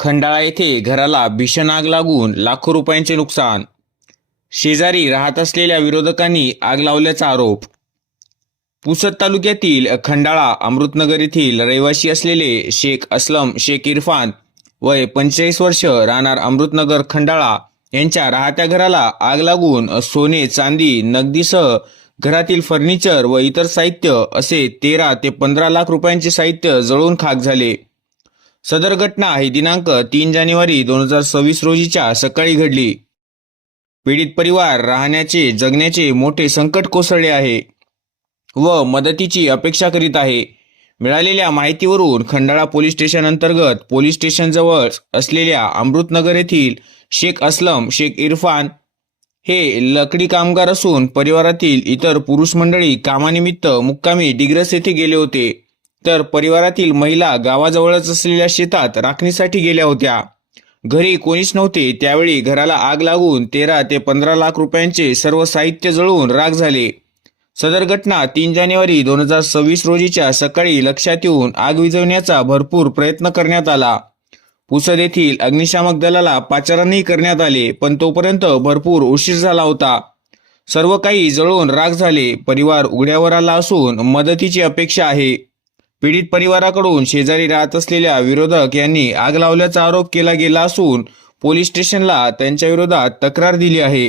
खंडाळा येथे घराला भीषण आग लागून लाखो रुपयांचे नुकसान. शेजारी राहत असलेल्या विरोधकांनी आग लावल्याचा आरोप. पुसद तालुक्यातील खंडाळा अमृतनगर येथील रहिवासी असलेले शेख असलम शेख इरफान वय 45 वर्ष राहणार अमृतनगर खंडाळा यांच्या राहत्या घराला आग लागून सोने चांदी नगदीसह घरातील फर्निचर व इतर साहित्य असे 13 ते 15 लाख रुपयांचे साहित्य जळून खाक झाले. सदर घटना ही दिनांक 3 जानेवारी 2026 रोजीच्या सकाळी घडली. पीडित परिवार राहण्याचे जगण्याचे मोठे संकट कोसळले आहे व मदतीची अपेक्षा करीत आहे. मिळालेल्या माहितीवरून खंडाळा पोलीस स्टेशन अंतर्गत पोलीस स्टेशन जवळ असलेल्या अमृतनगर येथील शेख असलम शेख इरफान हे लकडी कामगार असून परिवारातील इतर पुरुष मंडळी कामानिमित्त मुक्कामी डिग्रस येथे गेले होते, तर परिवारातील महिला गावाजवळच असलेल्या शेतात राखणीसाठी गेल्या होत्या. घरी कोणीच नव्हते. त्यावेळी घराला आग लागून 13 ते 15 लाख रुपयांचे सर्व साहित्य जळून राख झाले. सदर घटना 3 जानेवारी 2026 रोजीच्या सकाळी लक्षात येऊन आग विझवण्याचा भरपूर प्रयत्न करण्यात आला. पुसद येथील अग्निशामक दलाला पाचारणही करण्यात आले, पण तोपर्यंत भरपूर उशीर झाला होता. सर्व काही जळून राख झाले. परिवार उघड्यावर आला असून मदतीची अपेक्षा आहे. पीडित परिवाराकडून शेजारी राहत असलेल्या विरोधक यांनी आग लावल्याचा आरोप केला गेला असून पोलीस स्टेशनला त्यांच्या विरोधात तक्रार दिली आहे.